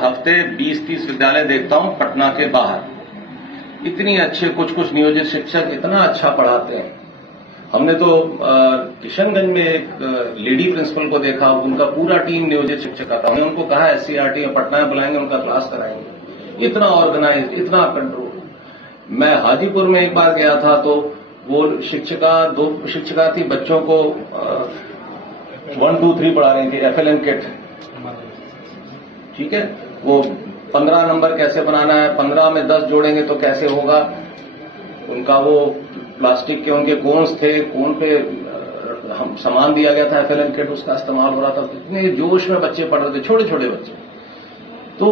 हर हफ्ते 20-30 विद्यालय देखता हूं पटना के बाहर। इतनी अच्छे कुछ नियोजित शिक्षक इतना अच्छा पढ़ाते हैं। हमने तो किशनगंज में एक लेडी प्रिंसिपल को देखा, उनका पूरा टीम नियोजित शिक्षक का था। हमने उनको कहा SCRT में पटना में बुलाएंगे, उनका क्लास कराएंगे। इतना ऑर्गेनाइज, इतना कंट्रोल। मैं हाजीपुर में एक बार गया था तो वो दो शिक्षिका थी, बच्चों को 1 2 3 पढ़ा रही थी, FLN किट। ठीक है, वो 15 नंबर कैसे बनाना है, 15 में 10 जोड़ेंगे तो कैसे होगा। उनका वो प्लास्टिक के उनके कोन्स थे, कोन पे हम सामान दिया गया था, FLN किट उसका इस्तेमाल हो रहा था। इतने जोश में बच्चे पढ़ रहे थे, छोटे छोटे बच्चे, तो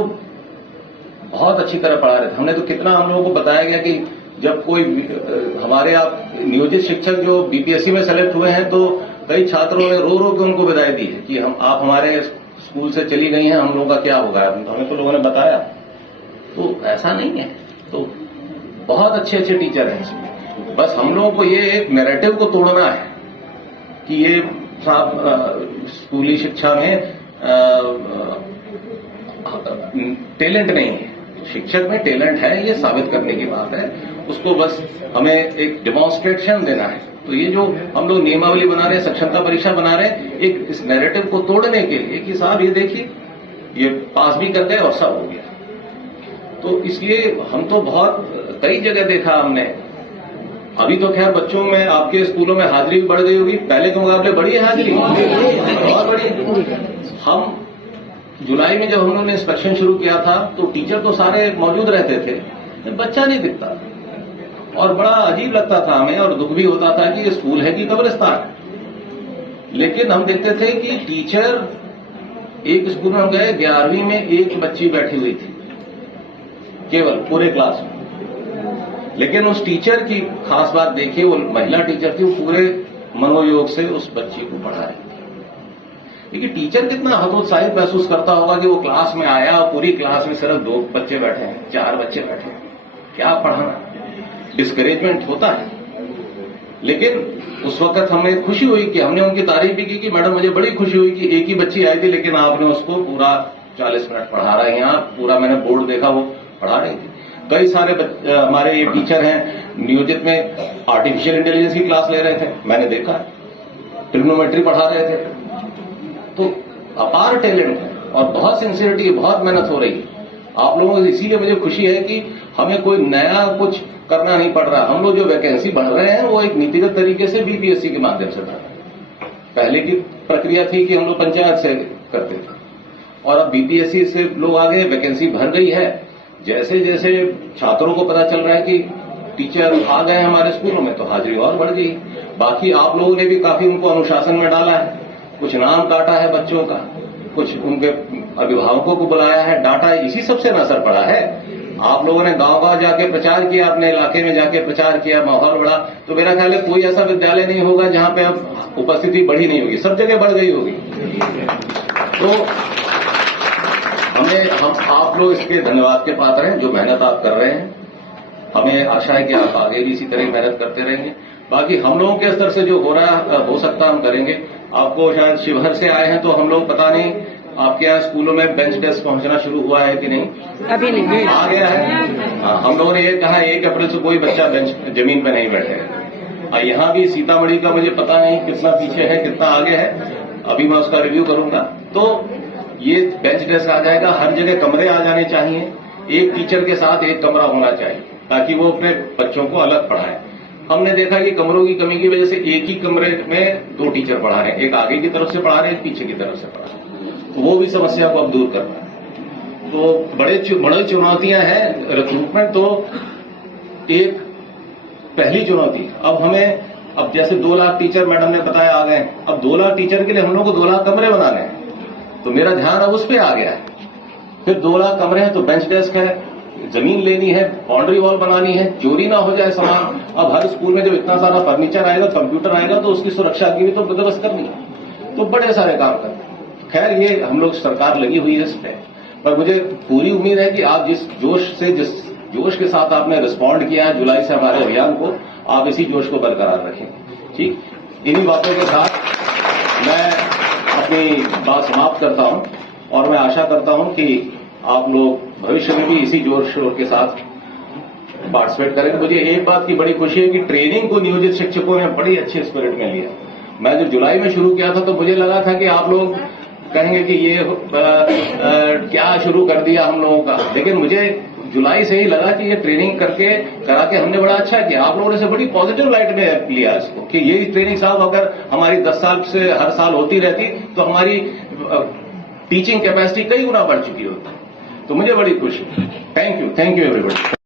बहुत अच्छी तरह पढ़ा रहे थे। हमने तो कितना हम लोगों को बताया गया कि जब कोई हमारे आप नियोजित शिक्षक जो BPSC में सेलेक्ट हुए हैं तो कई छात्रों ने रो रो के उनको विदाई दी है कि आप हमारे स्कूल से चली गई हैं, हम लोगों का क्या होगा। हमें तो लोगों ने बताया, तो ऐसा नहीं है। तो बहुत अच्छे अच्छे टीचर हैं इसमें। बस हम लोगों को ये एक नैरेटिव को तोड़ना है कि ये स्कूली शिक्षा में टैलेंट नहीं है। शिक्षक में टैलेंट है, ये साबित करने की बात है। उसको बस हमें एक डेमोन्स्ट्रेशन देना है। तो ये जो हम लोग नियमावली बना रहे हैं, साक्षरता परीक्षा बना रहे हैं, एक इस नैरेटिव को तोड़ने के लिए कि साहब ये देखिए, ये पास भी कर गए और सब हो गया। तो इसलिए हम तो बहुत कई जगह देखा हमने। अभी तो खैर बच्चों में आपके स्कूलों में हाजिरी भी बढ़ गई होगी, पहले के मुकाबले बढ़ी है हाजिरी, बहुत बड़ी। हम जुलाई में जब हम लोगों ने इंस्पेक्शन शुरू किया था तो टीचर तो सारे मौजूद रहते थे, बच्चा नहीं दिखता और बड़ा अजीब लगता था हमें और दुख भी होता था कि ये स्कूल है कि कब्रिस्तान। लेकिन हम देखते थे कि टीचर, एक स्कूल में हम गए, 11वीं में एक बच्ची बैठी हुई थी केवल पूरे क्लास में। लेकिन उस टीचर की खास बात देखिए, वो महिला टीचर थी, वो पूरे मनोयोग से उस बच्ची को पढ़ा रही थी। देखिए टीचर कितना हतोत्साहित महसूस करता होगा कि वो क्लास में आया और पूरी क्लास में सिर्फ 2 बच्चे बैठे हैं, 4 बच्चे बैठे हैं, क्या पढ़ाना। डिस्करेजमेंट होता है। लेकिन उस वक्त हमें खुशी हुई कि हमने उनकी तारीफ भी की कि मैडम मुझे बड़ी खुशी हुई कि एक ही बच्ची आई थी लेकिन आपने उसको पूरा 40 मिनट पढ़ा रहे हैं। यहाँ पूरा मैंने बोर्ड देखा, वो पढ़ा रही थी। कई सारे हमारे ये टीचर हैं नियोजित में आर्टिफिशियल इंटेलिजेंस की क्लास ले रहे थे, मैंने देखा। ट्रिग्नोमेट्री पढ़ा रहे थे। तो अपार टैलेंट है और बहुत सिंसियरिटी, बहुत मेहनत हो रही है आप लोगों से। इसीलिए मुझे खुशी है कि हमें कोई नया कुछ करना नहीं पड़ रहा। हम लोग जो वैकेंसी बढ़ रहे हैं वो एक नीतिगत तरीके से BPSC के माध्यम से बढ़ रहे हैं। पहले की प्रक्रिया थी कि हम लोग पंचायत से करते थे और अब BPSC से लोग आगे, वैकेंसी भर गई है। जैसे जैसे छात्रों को पता चल रहा है कि टीचर आ गए हमारे स्कूलों में तो हाजिरी और बढ़ गई। बाकी आप लोगों ने भी काफी उनको अनुशासन में डाला है, कुछ नाम काटा है बच्चों का, कुछ उनके अभिभावकों को बुलाया है, डाटा, इसी सबसे न असर पड़ा है। आप लोगों ने गांव-गांव जाके प्रचार किया, अपने इलाके में जाके प्रचार किया, माहौल बढ़ा। तो मेरा ख्याल है कोई ऐसा विद्यालय नहीं होगा जहां पे अब उपस्थिति बढ़ी नहीं होगी, सब जगह बढ़ गई होगी। तो हम आप लोग इसके धन्यवाद के पात्र हैं जो मेहनत आप कर रहे हैं। हमें आशा है कि आप आगे भी इसी तरह मेहनत करते रहेंगे। बाकी हम लोगों के स्तर से जो हो रहा हो सकता हम करेंगे। आपको शायद शिवहर से आए हैं तो हम लोग, पता नहीं आपके यहाँ स्कूलों में बेंच डेस्क पहुंचना शुरू हुआ है कि नहीं? अभी नहीं आ गया है। हाँ, हम लोगों ने ये कहा 1 अप्रैल से कोई बच्चा जमीन पर नहीं बैठेगा। यहाँ भी सीतामढ़ी का मुझे पता नहीं कितना पीछे है, कितना आगे है, अभी मैं उसका रिव्यू करूंगा। तो ये बेंच डेस्क आ जाएगा, हर जगह कमरे आ जाने चाहिए, एक टीचर के साथ एक कमरा होना चाहिए ताकि वो अपने बच्चों को अलग पढ़ाए। हमने देखा कि कमरों की कमी की वजह से एक ही कमरे में 2 टीचर पढ़ा रहे हैं, एक आगे की तरफ से पढ़ा रहे हैं, एक पीछे की तरफ से पढ़ा रहे हैं। तो वो भी समस्या को अब दूर करना है। तो बड़ी चुनौतियां हैं। रिक्रूटमेंट तो एक पहली चुनौती। अब जैसे 2 लाख टीचर मैडम ने बताया आ गए, अब 2 लाख टीचर के लिए हम लोग को 2 लाख कमरे बनाने हैं। तो मेरा ध्यान अब उस पर आ गया है। फिर 2 लाख कमरे हैं तो बेंच डेस्क है, जमीन लेनी है, बाउंड्री वॉल बनानी है, चोरी ना हो जाए सामान। अब हर स्कूल में जब इतना सारा फर्नीचर आएगा, कंप्यूटर आएगा, तो उसकी सुरक्षा की भी तो बंदोबस्त करनी है। तो बड़े सारे काम करते हैं। खैर ये हम लोग, सरकार लगी हुई है इस पे, पर मुझे पूरी उम्मीद है कि आप जिस जोश के साथ आपने रिस्पॉन्ड किया है जुलाई से हमारे अभियान को, आप इसी जोश को बरकरार रखें। ठीक, इन्हीं बातों के साथ मैं अपनी बात समाप्त करता हूं और मैं आशा करता हूं कि आप लोग भविष्य में भी इसी जोर शोर के साथ पार्टिसिपेट करेंगे। मुझे एक बात की बड़ी खुशी है कि ट्रेनिंग को नियोजित शिक्षकों ने बड़ी अच्छी स्पिरिट में लिया। मैं जब जुलाई में शुरू किया था तो मुझे लगा था कि आप लोग कहेंगे कि ये क्या शुरू कर दिया हम लोगों का, लेकिन मुझे जुलाई से ही लगा कि ये ट्रेनिंग करा के हमने बड़ा अच्छा किया। आप लोगों ने से बड़ी पॉजिटिव लाइट में लिया इसको कि ये ट्रेनिंग साहब अगर हमारी 10 साल से हर साल होती रहती तो हमारी टीचिंग कैपेसिटी कई गुना बढ़ चुकी होती। तो मुझे बड़ी खुशी। Thank you everybody.